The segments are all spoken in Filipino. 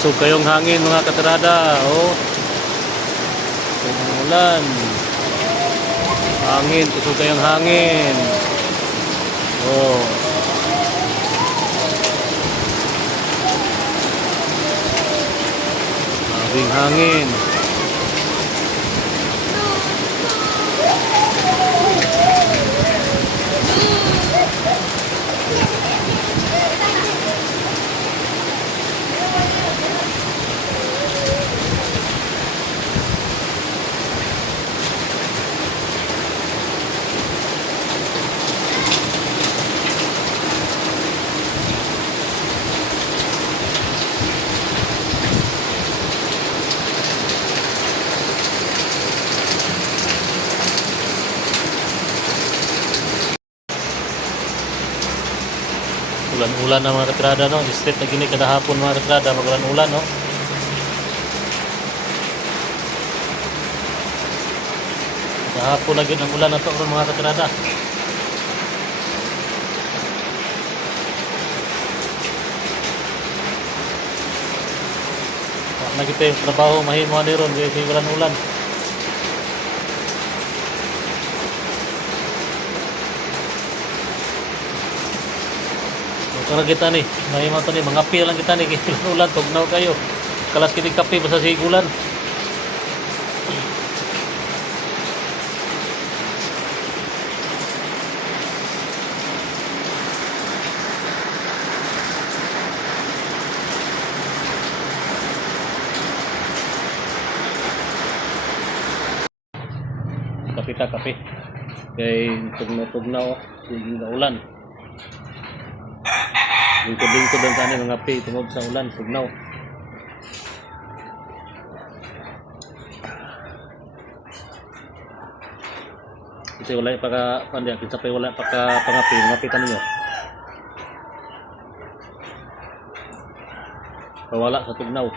Kusog kayong hangin mga katirada. Oh. Kusog ng ulan. Hangin, kusog kayong hangin. Oh. Labing hangin. Ulan-ulan na mga katirada, no? State na gini kada hapon mga katirada, mag-ulan-ulan, no? Kada hapon lagi ng ulan na to mga katirada. Lagi tayo yung trabaho, mahimo ni ron, kasi ulan-ulan. Karena kita nih, mahimo to ni mga pil lang kita nih, ulan tugnaw kayo. Kalas kining kape basta sigulan. Kape. Kay tugnaw-tugnaw, sige na ulan. Lingkod-lingkod ang kanin mga pi tungod sa ulan, tugnaw. Kasi wala pa ka pandya, kinsa pa wala pa ka pangapi, mga pitan niyo. Pawala sa tugnaw.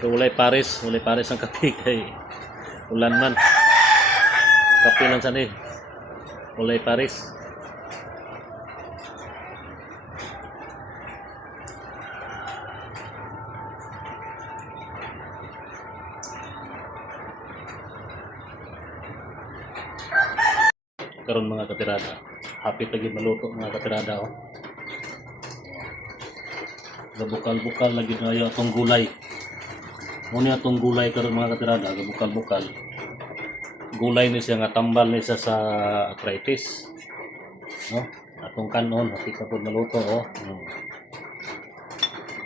Pero walay pares ang kape kay ulan man. Kape lang sa ni. Walay pares. Karon mga katirada, hapit lagi maluto mga katirada, oh. Gabukal-bukal lagi na atong gulay. Muna atong gulay karon mga katirada, gabukal-bukal. Gulay ni siya nga tambal ni siya sa arthritis, no? Atong kanon hapit na pud maluto, oh.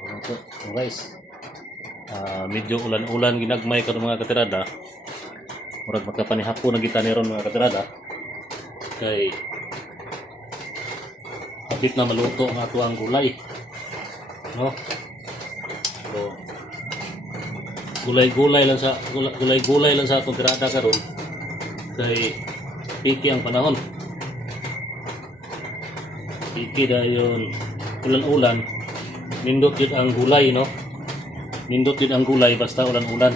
Maluto, guys. Medyo ulan-ulan ginagmay karon mga katirada. Murag magkapanihapon na kita ni ron mga katirada. Kay hapit na maluto ang ato ang gulay, no? So, gulay-gulay lang sa atong tirada karon. Kay piki ang panahon. Piki dayon ulan-ulan. Nindot yun ang gulay, no? Nindot yun ang gulay basta ulan-ulan.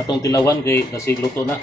Atong tilawan kay kasi luto na.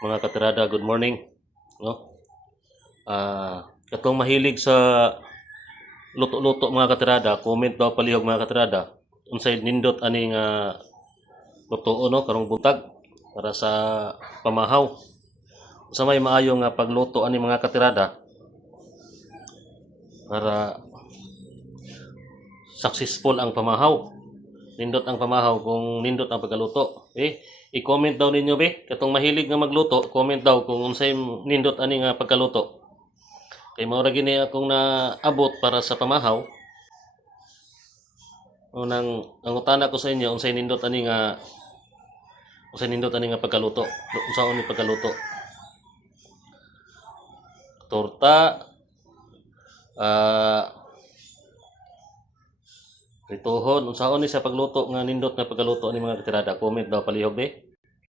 Mga katirada, good morning, no? Katong mahilig sa luto-luto mga katirada, comment daw palihog mga katirada. Unsay nindot aning luto, no, karong buntag para sa pamahaw. Sa may maayo nga pagluto ani mga katirada para successful ang pamahaw. Nindot ang pamahaw kung nindot ang pagkaluto. I-comment daw ninyo be, katong mahilig nga magluto, comment daw kung unsay nindot ani nga pagkaluto. Kay mao ra gini akong naabot para sa pamahaw. Unang nangutana ko sa inyo unsay nindot ani nga pagkaluto. Unsaon ni pagkaluto? Torta, prituhon, unsaon ni sa pagluto nga nindot nga pagkaluto ni mga katirada. Comment daw palihog be.